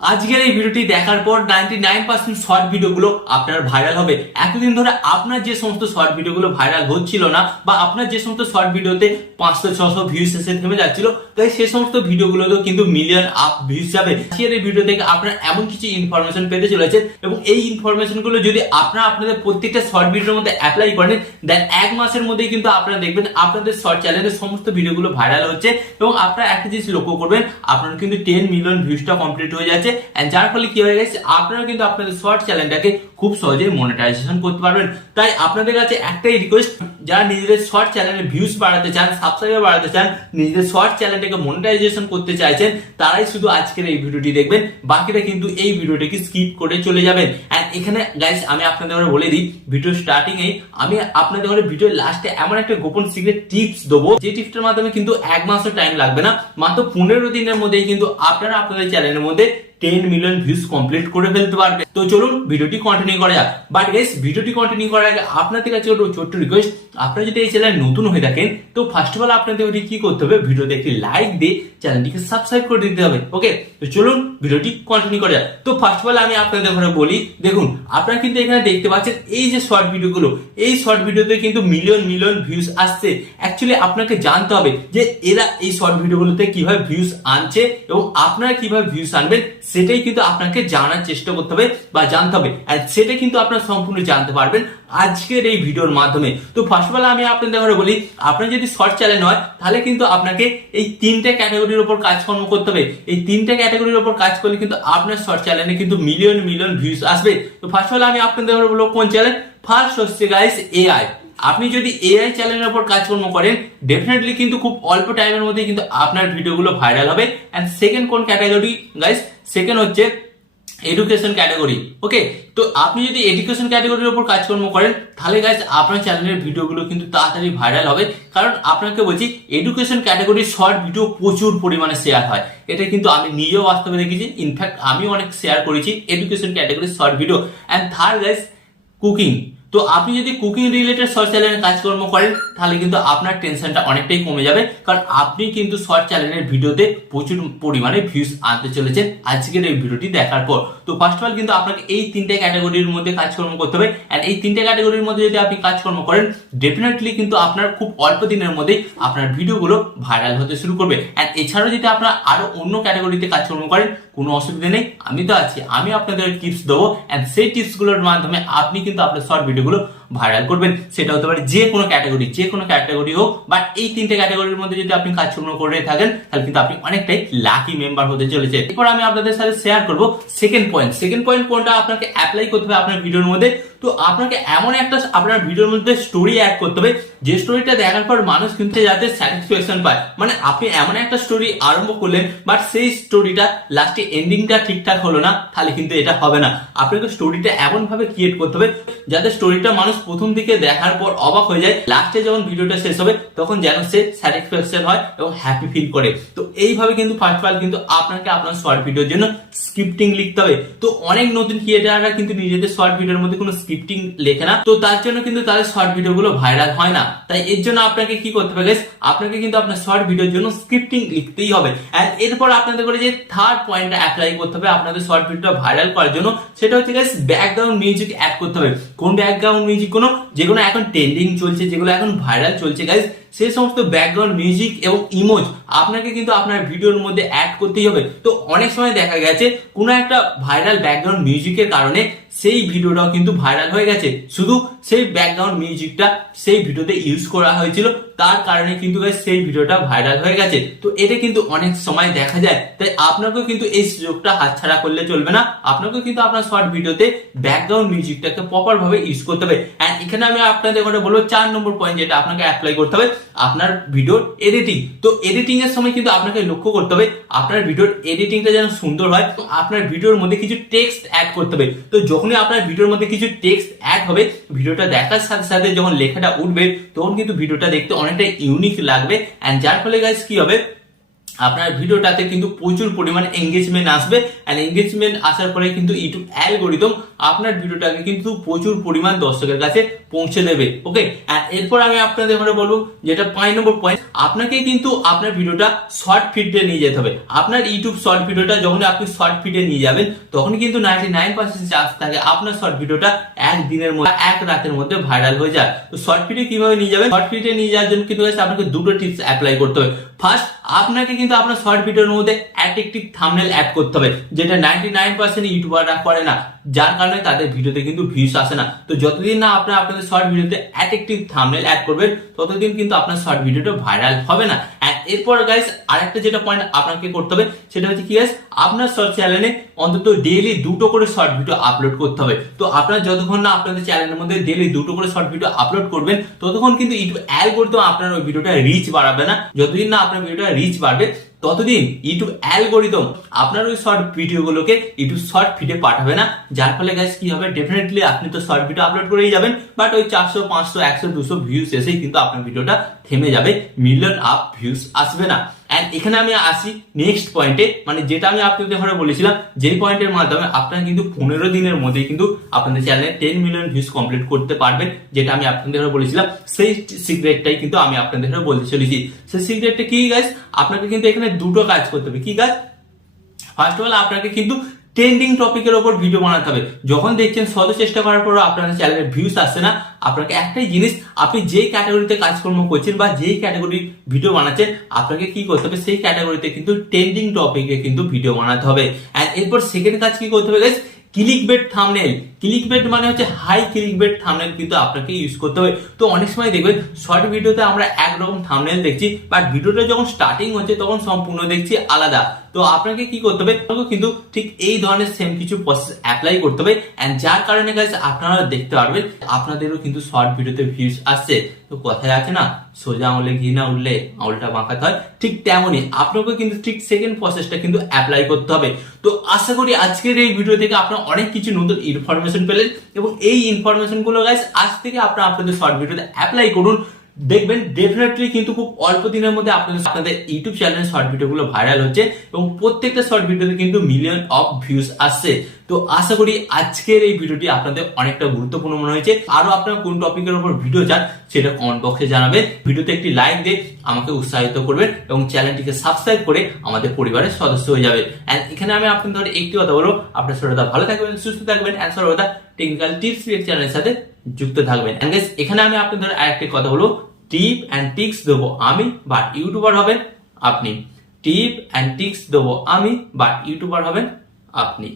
আজকের এই ভিডিওটি দেখার পর 99% শর্ট ভিডিওগুলো আপনার ভাইরাল হবে। এতদিন ধরে আপনার যে সমস্ত শর্ট ভিডিওগুলো ভাইরাল হচ্ছিল না বা আপনার যে সমস্ত শর্ট ভিডিওতে 500-600 ভিউজ এসে থেমে যাচ্ছিল, তাই সেই সমস্ত ভিডিওগুলোতেও কিন্তু মিলিয়ন আপ ভিউজ যাবে। আজকের এই ভিডিও থেকে আপনারা এমন কিছু ইনফরমেশন পেতে চলেছেন এবং এই ইনফরমেশনগুলো যদি আপনারা আপনাদের প্রত্যেকটা শর্ট ভিডিওর মধ্যে অ্যাপ্লাই করেন, দেন এক মাসের মধ্যেই কিন্তু আপনারা দেখবেন আপনাদের শর্ট চ্যানেলের সমস্ত ভিডিওগুলো ভাইরাল হচ্ছে এবং আপনারা একটা জিনিস লক্ষ্য করবেন, আপনারা কিন্তু 10 মিলিয়ন ভিউজটা কমপ্লিট হয়ে যাচ্ছে। এন্ড যার ফলে কি হয়ে গেছে, আপনারা কিন্তু আপনাদের শর্ট চ্যানেলটাকে খুব সহজেই মনিটাইজেশন করতে পারবেন। তাই আপনাদের কাছে একটাই রিকোয়েস্ট, যারা নিজেদের শর্ট চ্যানেলে ভিউজ বাড়াতে চান, সাবস্ক্রাইবার বাড়াতে চান, নিজেদের শর্ট চ্যানেলটাকে মনিটাইজেশন করতে চাইছেন, তারাই শুধু আজকের এই ভিডিওটি দেখবেন, বাকিটা কিন্তু এই ভিডিওটাকে স্কিপ করে চলে যাবেন। এন্ড এখানে গাইস আমি আপনাদের বলে দিই, ভিডিও স্টার্টিং এ আমি আপনাদের ভিডিও লাস্টে এমন একটা গোপন সিক্রেট টিপস দেবো, যে টিপসটার মাধ্যমে কিন্তু এক মাসও টাইম লাগবে না, মাত্র 15 দিনের মধ্যেই কিন্তু আপনারা আপনাদের চ্যানেলের মধ্যে 10 মিলিয়ন ভিউজ কমপ্লিট করে ফেলতে পারবে। তো চলুন ভিডিওটি কন্টিনিউ করা যাক। বাট গাইস, ভিডিওটি কন্টিনিউ করার আগে আপনাদের কাছে একটা ছোট্ট রিকোয়েস্ট, আপনারা যদি এই চ্যানেলে নতুন হয়ে থাকেন, তো ফার্স্ট অফ অল আপনাদের কি করতে হবে, ভিডিওতে একটি লাইক দিয়ে চ্যানেলটিকে সাবস্ক্রাইব করে দিতে হবে। ওকে, তো চলুন ভিডিওটি কন্টিনিউ করা যাক। তো ফার্স্ট অফ অল আমি আপনাদের বলি, দেখুন আপনারা কিন্তু এখানে দেখতে পাচ্ছেন এই যে শর্ট ভিডিওগুলো, এই শর্ট ভিডিওতে কিন্তু মিলিয়ন মিলিয়ন ভিউজ আসছে। অ্যাকচুয়ালি আপনাকে জানতে হবে যে এরা এই শর্ট ভিডিওগুলোতে কিভাবে ভিউজ আনছে এবং আপনারা কিভাবে ভিউজ আনবেন, সেটাই কিন্তু আপনাকে জানার চেষ্টা করতে হবে বা জানতে হবে। আর সেটা কিন্তু আপনারা সম্পূর্ণ জানতে পারবেন আজকের এই ভিডিওর মাধ্যমে। তো ফার্স্ট অফ অল আমি আপনাদের বলি, আপনার যদি শর্ট চ্যানেল হয়, তাহলে কিন্তু আপনাকে এই তিনটে ক্যাটাগরির উপর কাজকর্ম করতে হবে। এই তিনটে ক্যাটাগরির উপর কাজ করলে কিন্তু আপনার শর্ট চ্যানেলে কিন্তু মিলিয়ন মিলিয়ন ভিউজ আসবে। তো ফার্স্ট অফ অল আমি আপনাদের বলবো কোন চ্যানেল। ফার্স্ট হচ্ছে গাইস এআই। আপনি যদি এআই চ্যানেলের উপর কাজকর্ম করেন, ডেফিনেটলি কিন্তু খুব অল্প টাইমের মধ্যে কিন্তু আপনার ভিডিওগুলো ভাইরাল হবে। এন্ড সেকেন্ড কোন ক্যাটাগরি গাইস, সেকেন্ড হচ্ছে এডুকেশন ক্যাটাগরি। ওকে, তো আপনি যদি এডুকেশন ক্যাটাগরির উপর কাজকর্ম করেন, তাহলে গাইস আপনার চ্যানেলের ভিডিওগুলো কিন্তু তাড়াতাড়ি ভাইরাল হবে। কারণ আপনাকে বলছি, এডুকেশন ক্যাটাগরির শর্ট ভিডিও প্রচুর পরিমাণে শেয়ার হয়। এটা কিন্তু আমি নিজেও বাস্তবে দেখেছি, ইনফ্যাক্ট আমি অনেক শেয়ার করেছি এডুকেশন ক্যাটাগরির short video. And third guys cooking. তো আপনি যদি কুকিং রিলেটেড শর্ট চ্যানেলে কাজকর্ম করেন, তাহলে কিন্তু আপনার টেনশনটা অনেকটাই কমে যাবে, কারণ আপনি কিন্তু শর্ট চ্যানেলের ভিডিওতে প্রচুর পরিমাণে ভিউজ আনতে চলেছেন আজকের এই ভিডিওটি দেখার পর। তো ফার্স্ট অফ অল কিন্তু আপনাকে এই তিনটে ক্যাটাগরির মধ্যে কাজকর্ম করতে হবে। এন্ড এই তিনটে ক্যাটাগরির মধ্যে যদি আপনি কাজকর্ম করেন, ডেফিনেটলি কিন্তু আপনার খুব অল্প দিনের মধ্যে আপনার ভিডিওগুলো ভাইরাল হতে শুরু করবে। এন্ড এছাড়াও যদি আপনারা আরো অন্য ক্যাটাগরিতে কাজকর্ম করেন, কোনো অসুবিধা নেই, আমি তো আছি, আমি আপনাদের টিপস দেবো। এন্ড সেই টিপসগুলোর মাধ্যমে আপনি কিন্তু আপনার শর্ট ভিডিওগুলো ভাইরাল করবেন। সেটা হতে পারে যে কোনো ক্যাটাগরি হোক, বাট এই তিনটে ক্যাটাগরির মধ্যে যদি আপনি কাজকর্ম করে থাকেন, তাহলে কিন্তু আপনি অনেকটাই লাকি মেম্বার হতে চলেছে। এরপর আমি আপনাদের সাথে শেয়ার করবো সেকেন্ড পয়েন্ট কোনটা আপনাকে অ্যাপ্লাই করতে হবে আপনার ভিডিওর মধ্যে। তো আপনাকে এমন একটা আপনার ভিডিওর মধ্যে স্টোরি অ্যাড করতে হবে, যে স্টোরিটা দেখার পর মানুষ কিন্তু যাতে স্যাটিসফ্যাকশন পায়। মানে আপনি এমন একটা স্টোরি আরম্ভ করলেন, বাট সেই স্টোরিটা লাস্টে এন্ডিংটা ঠিকঠাক হলো না, তাহলে কিন্তু এটা হবে না। আপনাকে স্টোরিটা এমন ভাবে ক্রিয়েট করতে হবে যাতে স্টোরিটা মানুষ প্রথম দিকে দেখার পর অবাক হয়ে যায়, লাস্টে যখন ভিডিওটা শেষ হবে তখন যেন সে স্যাটিসফ্যাকশন হয় এবং হ্যাপি ফিল করে। তো এইভাবে কিন্তু ফার্স্ট অফ অল কিন্তু আপনাকে আপনার শর্ট ভিডিওর জন্য স্ক্রিপ্টিং লিখতে হবে। তো অনেক নতুন ক্রিয়েটাররা কিন্তু নিজেদের শর্ট ভিডিওর মধ্যে কোনো স্ক্রিপ্টিং লেখে না, তো তার জন্য কিন্তু তাদের শর্ট ভিডিওগুলো ভাইরাল হয় না। তাই এর জন্য আপনাকে কি করতে হবে গাইস, আপনাকে কিন্তু আপনার শর্ট ভিডিওর জন্য স্ক্রিপ্টিং লিখতেই হবে। এন্ড এরপর আপনাদের করে যে থার্ড পয়েন্টটা অ্যাপ্লাই করতে হবে আপনাদের শর্ট ভিডিওটা ভাইরাল করার জন্য, সেটা হচ্ছে গাইস ব্যাকগ্রাউন্ড মিউজিক অ্যাড করতে হবে। কোন ব্যাকগ্রাউন্ড মিউজিক? যেগুলো এখন ট্রেন্ডিং চলছে, যেগুলো এখন ভাইরাল চলছে গাইস, সেই সমস্ত ব্যাকগ্রাউন্ড মিউজিক এবং ইমোজ আপনাকে কিন্তু আপনার ভিডিওর মধ্যে অ্যাড করতেই হবে। তো অনেক সময় দেখা গেছে কোনো একটা ভাইরাল ব্যাকগ্রাউন্ড মিউজিকের কারণে সেই ভিডিওটাও কিন্তু ভাইরাল হয়ে গেছে, শুধু সেই ব্যাকগ্রাউন্ড মিউজিকটা সেই ভিডিওতে ইউজ করা হয়েছিল, তার কারণে কিন্তু সেই ভিডিওটা ভাইরাল হয়ে গেছে। তো এটা কিন্তু অনেক সময় দেখা যায়। তাই আপনাকেও কিন্তু এই সুযোগটা হাতছাড়া করলে চলবে না, আপনাকেও কিন্তু আপনার শর্ট ভিডিওতে ব্যাকগ্রাউন্ড মিউজিকটাকে প্রপার ভাবে ইউজ করতে হবে। এন্ড এখানে আমি আপনাদের বলবো 4 নম্বর পয়েন্ট, যেটা আপনাকে অ্যাপ্লাই করতে হবে আপনার ভিডিওর এডিটিং। তো এডিটিং এর সময় কিন্তু আপনাকে লক্ষ্য করতে হবে আপনার ভিডিওর এডিটিংটা যেন সুন্দর হয়। আপনার ভিডিওর মধ্যে কিছু টেক্সট অ্যাড করতে হবে। তো যখনই আপনার ভিডিওর মধ্যে কিছু টেক্সট অ্যাড হবে, ভিডিওটা দেখার সাথে সাথে যখন লেখাটা উঠবে, তখন কিন্তু ভিডিওটা দেখতে অনেকটা ইউনিক লাগবে। এন্ড যার ফলে গাইস কি হবে, আপনার ভিডিওটাতে কিন্তু প্রচুর পরিমাণ এঙ্গেজমেন্ট আসবে, এন্ড এঙ্গেজমেন্ট আসার পরে কিন্তু ইউটিউব অ্যালগরিদম আপনার ভিডিওটাকে কিন্তু প্রচুর পরিমাণ দর্শকের কাছে পৌঁছে দেবে। ওকে, এরপর আমি আপনাদের ঘরে বলবো যেটা 5 নম্বর পয়েন্ট, আপনাকে কিন্তু আপনার ভিডিওটা শর্ট ফিডে নিয়ে যেতে হবে। আপনার ইউটিউব শর্ট ভিডিওটা যখন আপনি শর্ট ফিডে নিয়ে যাবেন তখন কিন্তু 99% চান্স থাকে আপনার শর্ট ভিডিওটা একদিনের মধ্যে, এক রাতের মধ্যে ভাইরাল হয়ে যায়। তো শর্ট ফিডে কিভাবে নিয়ে যাবেন? শর্ট ফিডে নিয়ে যাওয়ার জন্য কিন্তু আপনাকে দুটো টিপস অ্যাপ্লাই করতে হবে। ফার্স্ট, আপনাকে কিন্তু আপনার শর্ট ভিডিওর মধ্যে অ্যাট্রাকটিভ থাম্বনেল অ্যাড করতে হবে, যেটা 99% ইউটিউবাররা করে না, যার কারণে তাদের ভিডিওতে কিন্তু ভিউজ আসে না। তো যতদিন না আপনারা আপনাদের শর্ট ভিডিওতে অ্যাট্রাকটিভ থাম্বনেল অ্যাড করবেন ততদিন কিন্তু আপনার শর্ট ভিডিওটা ভাইরাল হবে না। এরপর গাইস আরেকটা যেটা পয়েন্ট আপনাকে করতে হবে সেটা হচ্ছে কি গাইস, আপনার শর্ট চ্যানেলে অন্তত ডেইলি 2টো করে শর্ট ভিডিও আপলোড করতে হবে। তো আপনারা যতক্ষণ না আপনাদের চ্যানেলের মধ্যে ডেইলি 2টো করে শর্ট ভিডিও আপলোড করবেন ততক্ষণ কিন্তু ইউটিউব অ্যালগরিদম আপনার ওই ভিডিওটা রিচ বাড়াবে না। যতদিন না আপনার ভিডিওটা রিচ বাড়বে ততদিন ইউটিউব অ্যালগরিদম আপনার ওই শর্ট ভিডিওগুলোকে ইউটিউব শর্ট ফিডে পাঠাবে না। যার ফলে গাইস কি হবে, ডেফিনেটলি আপনি তো শর্ট ভিডিও আপলোড করেই যাবেন, বাট ওই 400, 500, 100, 200 ভিউজ এসেই কিন্তু আপনার ভিডিওটা থেমে যাবে, মিলিয়ন আপ ভিউজ আসবে না। এন্ড এখানে আমি আসি নেক্সট পয়েন্টে, মানে যেটা আমি আপনাদের ঘরে বলেছিলাম, যেই পয়েন্টের মাধ্যমে আপনারা কিন্তু 15 দিনের মধ্যে কিন্তু আপনাদের চ্যানেলে 10 মিলিয়ন ভিউজ কমপ্লিট করতে পারবেন, যেটা আমি আপনাদের ঘরে বলেছিলাম। সেই সিক্রেটটাই কিন্তু আমি আপনাদের ঘরে বলতে চলেছি। সেই সিক্রেটটা কি গাইস, আপনাকে কিন্তু এখানে দুটো কাজ করতে হবে। কি কাজ? ফার্স্ট অফ অল আপনাকে কিন্তু ট্রেন্ডিং টপিকের উপর ভিডিও বানাতে হবে। যখন দেখছেন শত চেষ্টা করার পর আপনাদের চ্যানেলে ভিউজ আসছে না, আপনাকে একটাই জিনিস, আপনি যেই ক্যাটাগরিতে কাজকর্ম করছেন বা যেই ক্যাটাগরির ভিডিও বানাচ্ছেন, আপনাকে কি করতে হবে, সেই ক্যাটাগরিতে কিন্তু ট্রেন্ডিং টপিকে কিন্তু ভিডিও বানাতে হবে। এন্ড এরপর সেকেন্ড কাজ কি করতে হবে গাইস, ক্লিকবেট থাম্বনেল। ক্লিকবেট মানে হচ্ছে হাই ক্লিকবেট থাম্বনেল কিন্তু আপনাকে ইউজ করতে হবে। তো অনেক সময় দেখবেন শর্ট ভিডিওতে আমরা একরকম থাম্বনেল দেখছি, বাট ভিডিওটা যখন স্টার্টিং হচ্ছে তখন সম্পূর্ণ দেখছি আলাদা। তো আপনাকে কি করতে হবে, কিন্তু ঠিক এই ধরনের সেম কিছু প্রসেস অ্যাপ্লাই করতে হবে, এন্ড যার কারণে গাইস আপনারা দেখতে পারবেন আপনাদেরও কিন্তু শর্ট ভিডিওতে ভিউজ আসছে। তো কথায় আছে না, সোজা আঙুলে ঘি না উঠলে আঙুলটা বাঁকাতে হয়, ঠিক তেমনই আপনাকে কিন্তু ঠিক সেকেন্ড প্রসেসটা কিন্তু অ্যাপ্লাই করতে হবে। তো আশা করি আজকের এই ভিডিও থেকে আপনারা অনেক কিছু নতুন ইনফরমেশন পেলেন, এবং এই ইনফরমেশন গুলো গাইস আজ থেকে আপনারা আপনাদের শর্ট ভিডিওতে অ্যাপ্লাই করুন। দেখবেন ডেফিনেটলি কিন্তু খুব অল্প দিনের মধ্যে আপনাদের ইউটিউব চ্যানেলে শর্ট ভিডিও গুলো ভাইরাল হচ্ছে, এবং প্রত্যেকটা শর্ট ভিডিওতে কিন্তু মিলিয়ন অফ ভিউজ আসছে। তো আশা করি আজকের এই ভিডিওটি আপনাদের অনেকটা গুরুত্বপূর্ণ মনে হয়েছে। আরো আপনারা কোন টপিকের উপর ভিডিও চান সেটা কমেন্ট বক্সে জানাবেন। ভিডিওতে একটি লাইক দিয়ে আমাকে উৎসাহিত করবেন, এবং চ্যানেলটিকে সাবস্ক্রাইব করে আমাদের পরিবারের সদস্য হয়ে যাবে। এন্ড এখানে আমি আপনাদের একটি কথা বলবো, আপনার সর্বদা ভালো থাকবেন, সুস্থ থাকবেন, এন্ড সর্বদা টেকনিক্যাল টিপস চ্যানেলের সাথে যুক্ত থাকবেন। এন্ড গাইস এখানে আমি আপনাদের আরেকটি কথা বলবো, টিপ এন্ড ট্রিক্স দেবো আমি, বা ইউটিউবার হবেন আপনি। টিপ এন্ড ট্রিক্স দেবো আমি, বা ইউটিউবার হবেন আপনি।